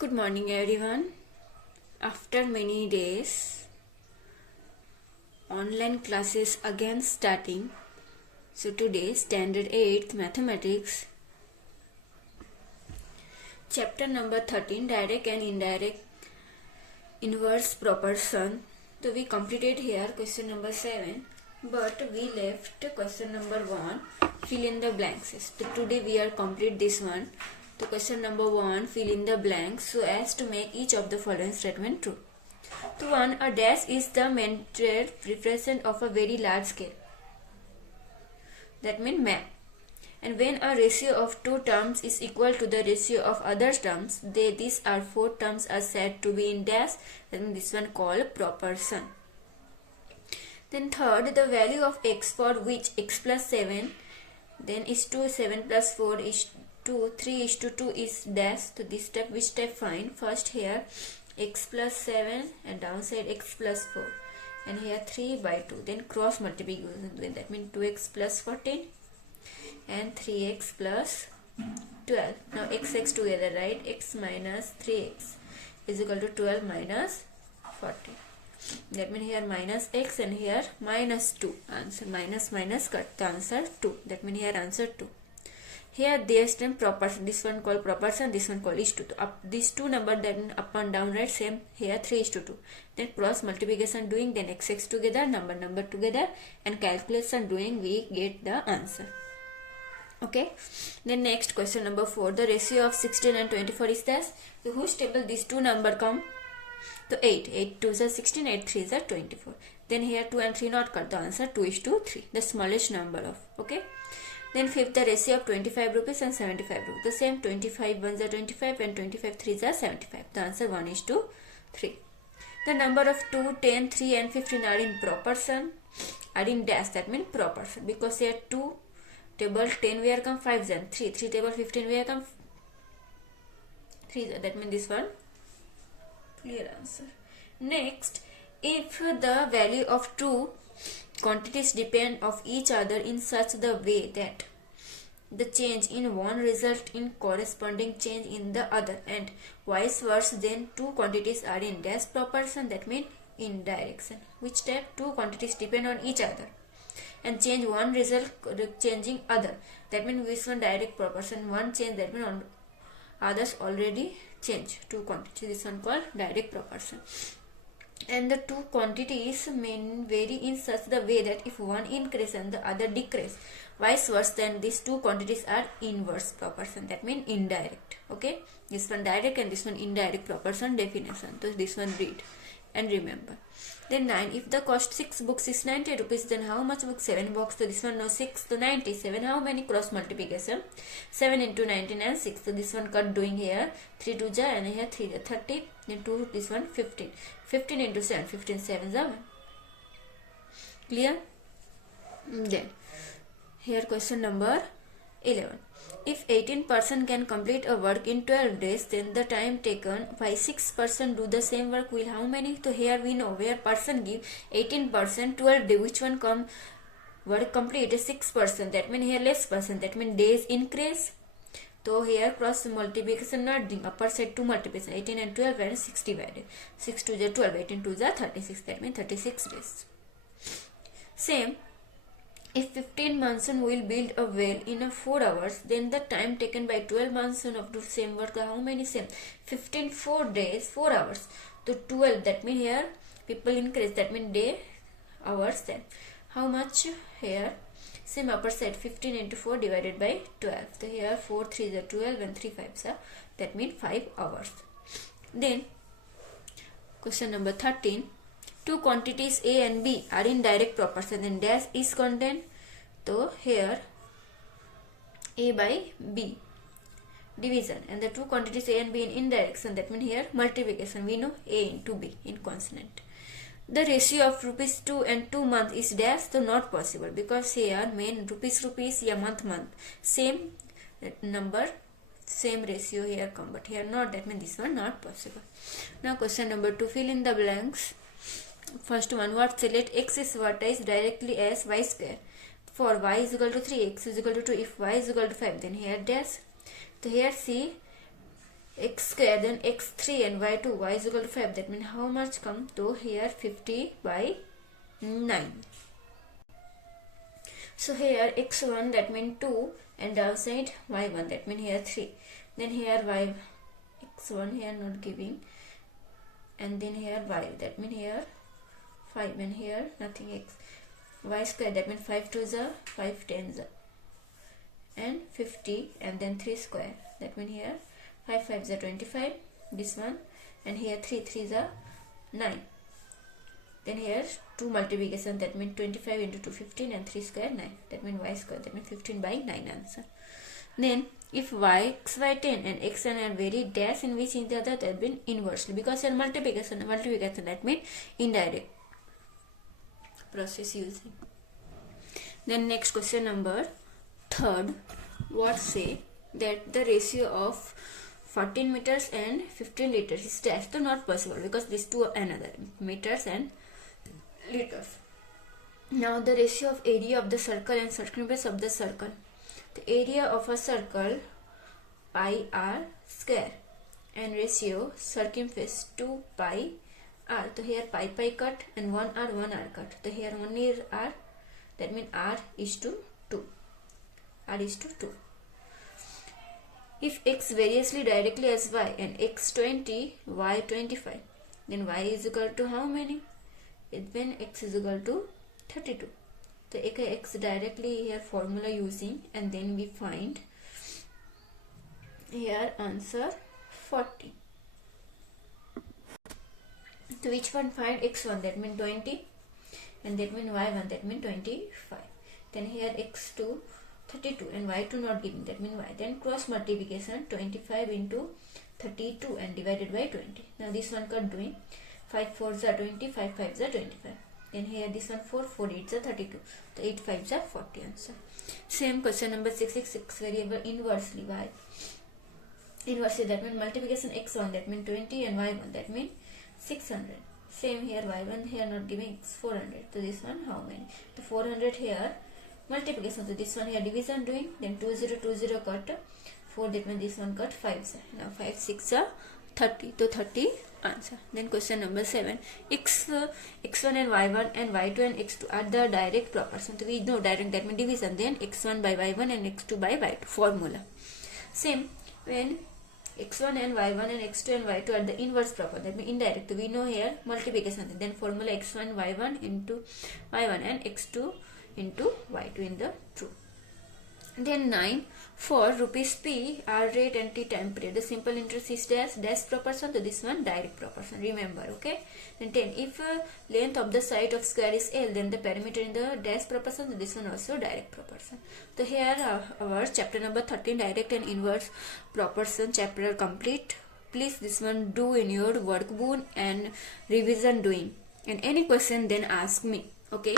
Good morning, everyone. After many days, online classes again starting. So today, Standard 8th Mathematics, chapter number 13, Direct and Indirect Inverse Proportion. So we completed here question number 7, but we left question number 1, fill in the blanks. So today we are complete this one. So question number 1, fill in the blanks so as to make each of the following statement true. So 1, a dash is the measured representation of a very large scale. That means map. And when a ratio of two terms is equal to the ratio of other terms, these are four terms are said to be in dash. Then this one called proportion. Then third, the value of x for which x plus 7 then is 2, 7 plus 4 is 2, 3 is to 2 is dash. So this step, which step find? First here x plus 7 and downside x plus 4 and here 3 by 2. Then cross multiplication. That means 2x plus 14 and 3x plus 12. Now x together, right? X minus 3x is equal to 12 minus 40. That means here minus x and here minus 2. Answer minus cut the answer 2. That means here answer 2. Here there's then proportion. This one called proportion, this one called is to 2. Up these two number, then up and down, right? Same here 3 is to 2. Then cross multiplication doing, then x together, number together, and calculation doing, we get the answer. Okay. Then next question number 4. The ratio of 16 and 24 is this. So whose table these two number come? So 8. 8 2 is 16, 8 3 is 24. Then here 2 and 3 not cut. The answer 2 is to 3. The smallest number of. Okay. Then fifth, the ratio of 25 rupees and 75 rupees. The same 25 1s are 25 and 25 3s are 75. The answer 1 is to 3. The number of 2, 10, 3 and 15 are in proportion. Are in dash. That means proportion. Because here 2 table 10 where come 5 and 3 table 15 where come 3. That means this one clear answer. Next, if the value of two quantities depend of each other in such the way that the change in one result in corresponding change in the other and vice versa, then two quantities are in dash proportion. That means in direction. Which step? Two quantities depend on each other and change one result changing other. That means this one direct proportion. One change, that means on others already change. Two quantities. This one called direct proportion. And the two quantities may vary in such the way that if one increase and the other decrease, vice versa, then these two quantities are inverse proportion. That means indirect. Okay. This one direct and this one indirect proportion definition. So this one read and remember. Then 9. If the cost 6 books is 90 rupees, then how much book? 7 books. So this one no 6 to 97. How many? Cross multiplication. 7 into 19 and 6. So this one cut doing here 3 to ja and here 3 to 30. Then 2 this one 15. 15 into 7. 15 7 1. Clear? Then here question number 11. If 18% can complete a work in 12 days, then the time taken by 6% do the same work will how many? So here we know where person give 18%, 12 days, which one come work complete is 6%. That means here less percent. That means days increase. So here cross multiplication not doing. Upper side 2 multiplication. 18 and 12 and 6 divided. 6 to the 12, 18 to the 36. That means 36 days. Same. If 15 monsoon will build a well in 4 hours, then the time taken by 12 monsoon of the same work, how many? Same. 15 4 days, 4 hours. So 12, that means here people increase. That means day, hours. Then how much here? Same upper side 15 into 4 divided by 12. So here 4 3 is 12 and 3 5 are. That means 5 hours. Then question number 13. Two quantities A and B are in direct proportion and dash is content. So here A by B division and the two quantities A and B in indirection. That means here multiplication. We know A into B in consonant. The ratio of rupees 2 and 2 month is dash. So not possible because here main rupees yeah month same number same ratio here come, but here not. That means this one not possible. Now question number 2, fill in the blanks. First one, what? Select x is vertex directly as y square. For y is equal to 3, x is equal to 2. If y is equal to 5, then here dash. So here see x square, then x3 and y2, y is equal to 5. That means how much come? So here 50 by 9. So here x1, that means 2, and outside y1, that means here 3. Then here y, x1 here not giving, and then here y, that means here 5, and here nothing, x. Y square, that means 5 2s are 5 10s are, and 50, and then 3 square, that means here 5 5s are 25, this one, and here 3 3s are 9. Then here 2 multiplication, that means 25 into 2 15, and 3 square 9, that means y square, that means 15 by 9 answer. Then if y, x, y 10 and x and are very dash in which in the other, that means inversely, because here multiplication that means indirect process using. Then next question number 3rd, what say that the ratio of 14 meters and 15 liters is dash. So not possible, because these two are another, meters and liters. Now the ratio of area of the circle and circumference of the circle. The area of a circle pi r square and ratio circumference 2 pi r. So here pi cut and 1 r cut. So here 1 is r, that means r is to 2. R is to 2. If x variously directly as y and x 20, y 25, then y is equal to how many? When x is equal to 32. So x directly here formula using, and then we find here answer 40. So which one find? X1, that means 20, and that means y1, that means 25. Then here x2 32 and y2 not giving, that means y. Then cross multiplication 25 into 32 and divided by 20. Now this one cut doing 5 4s are 20, 5 5s are 25. Then here this one 4 4 8s are 32. So 8 5s are 40 answer. Same question number 6 variable inversely y. Inversely, that means multiplication x1, that means 20, and y1, that means 600. Same here y1 here not giving x 400. So this one how many? So 400 here multiplication. So this one here division doing, then 20 cut 4, that means this one cut 5. Now 5 6 are 30. So 30 answer. Then question number 7, x1 and y1 and y2 and x2 are the direct proportion. So we know direct, that means division. Then x1 by y1 and x2 by y2 formula. Same when x1 and y1 and x2 and y2 are the inverse proper, that means indirect. So we know here multiplication, then formula x1 y1 into y1 and x2 into y2 in the true. Then 9, for rupees p r rate and t time period, the simple interest is dash proportion. So this one direct proportion, remember, okay. Then 10, if length of the side of square is L, then the perimeter in the dash proportion. So this one also direct proportion. So here our chapter number 13, direct and inverse proportion chapter complete. Please this one do in your workbook and revision doing, and any question then ask me, okay.